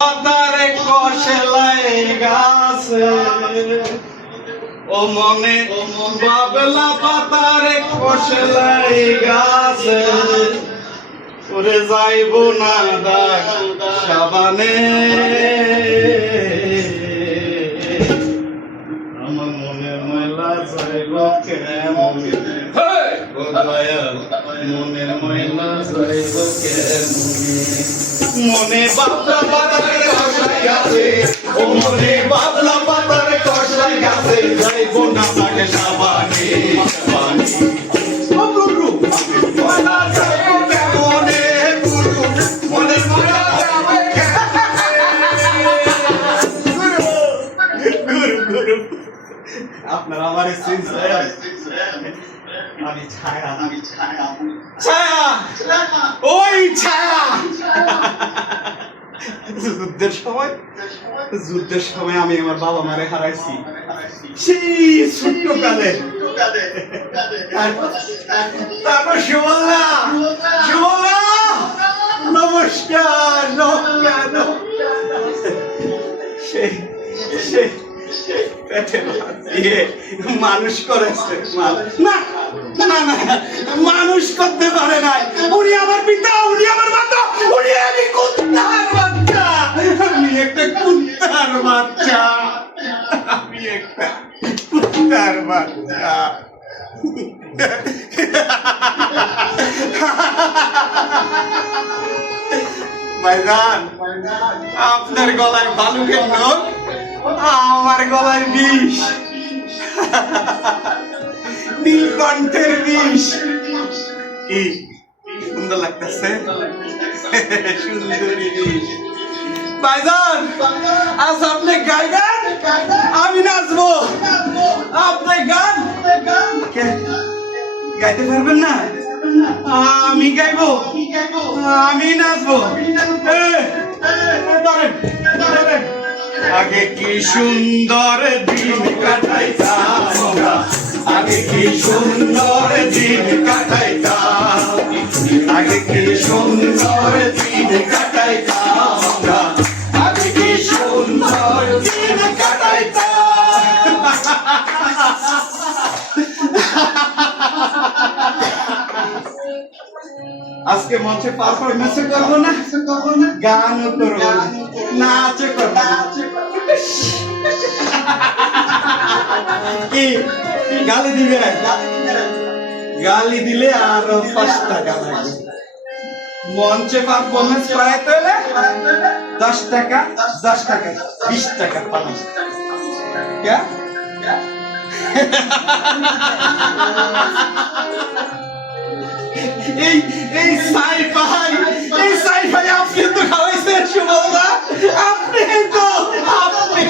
তারে কষেলাই গাছে। ও মনে বাবলা পাতারে কষেলাই গাছে। ওরে যাইব না ডাক সাবানে। আমার মনে ময়লা যাইব কেমন? মনের ময়লা যাইব কেমনে? মনে বাবলা পাতার কষাই আছে ও মনে বাবলা পাতার কষাই আছে। যাইব না তাকে সাবানে সাবানে। আপনার আমার আমি ছায়া। আমি ছায়া। ছায়া! ওই ছায়া! যুদ্ধের সময়? যুদ্ধের সময় আমি আমার বাবা মারে হারাইছি। সেই কালে। তারপর নমস্কার। সেই সেই মানুষ করেছে। না না না মানুষ করতে পারে নাই। উনি আমার পিতা, উনি আমার মাতা, উনি আমি কুত্তার বাচ্চা। আপনার গলায় ভালুকের নোট, আমার গলায় বিষ। নীলকণ্ঠের বিষ। কি সুন্দর লাগতেছে। সুন্দরী বিষ। আজ আপনি গাইবেন? আমি নাচবো। আপনি গান? গাইতে পারবেন না? আমি গাইবো। আমি নাচবো। আগে কি সুন্দর দিন আগে কি সুন্দর দিন কাটাইতাম? আগে কি সুন্দর দিন কাটাইতাম? আজকে মঞ্চে পারফরমেন্স করব না? করব না গান করব। নাচ করব। কি? গালি দিবে? গালি দিলে আরও পাঁচ টাকা মঞ্চে পারফরমেন্স করাইতে হলে দশ টাকা দশ টাকা, বিশ টাকা পাবো। क्या এই এই সাই ভাই এই সাই ভাই আপনি তো খাওয়াইছেন সুবলদা আপনি তো আপনি।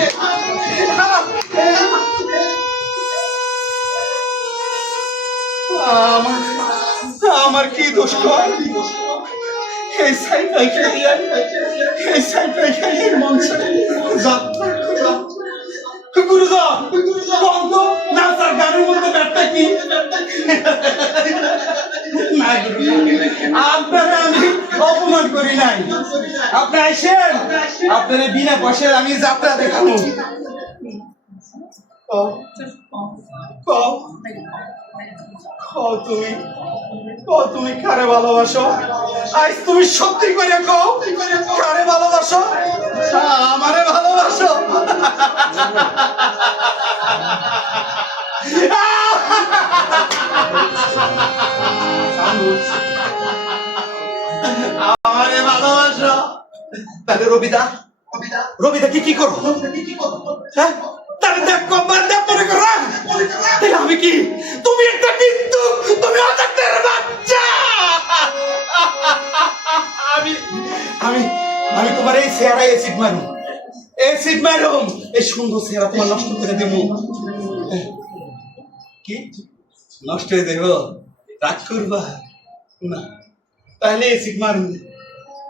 আমার আমার কি দোষ কর? এই সাই ভাই খাইয়া এই সাই ভাই খাইয়া মঞ্চে যাত্রা গুরুদা বন্ধ নাচার গানের মধ্যে ব্যাটটা কি? না গুরুদা, আপনারা আমি অপমান করি নাই। আপনি আইসেন? আপনারা বিনা পয়সায় আমি যাত্রা দেখাবো। তুমি। কারে ভালোবাসো? আজ তুমি সত্যি করে কও কারে ভালোবাসো? আমারে ভালোবাসো। তাহলে রবিদা রবিদা কি কি করো? হ্যাঁ? তাহলে দেখ কম্বার দেখ মনে করো হ্যাঁ? তাহলে আমি কি? তুমি একটা বিন্দু, তুমি অজাতের বাচ্চা! আমি আমি আমি তোমার এই চেহারায় এসিড মারুম। এসিড মারুম। এই সুন্দর চেহারা তোমার নষ্ট করে দেব। কি? নষ্ট হয়ে দেব? রাগ করবা? না। তাহলে এসিড মারুম।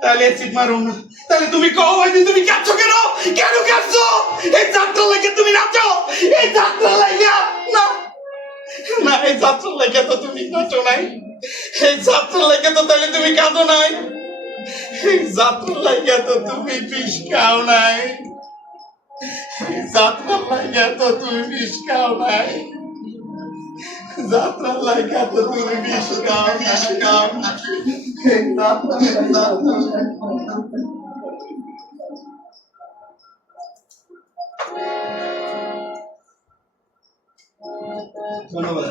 তাহলে এসিড মারুম না। তাহলে তুমি কও হয়নি তুমি কাঁদছো কেন? কেন কাঁদছো? এই যাত্রা লাগে তুমি নাচো। এই যাত্রা লাগে না। না, এই যাত্রা লাগে তো তুমি নাচো নাই। এই যাত্রা লাগে তো তাহলে তুমি কাঁদো নাই। এই যাত্রা লাগিয়া তো তুমি বিষ খাও নাই। এই যাত্রা লাগিয়া তো তুমি বিষ খাও নাই। যাত্রা লাগিয়া তো তুমি বিষ খাও বিষ খাও যাত্রা যাত্রা ধন্যবাদ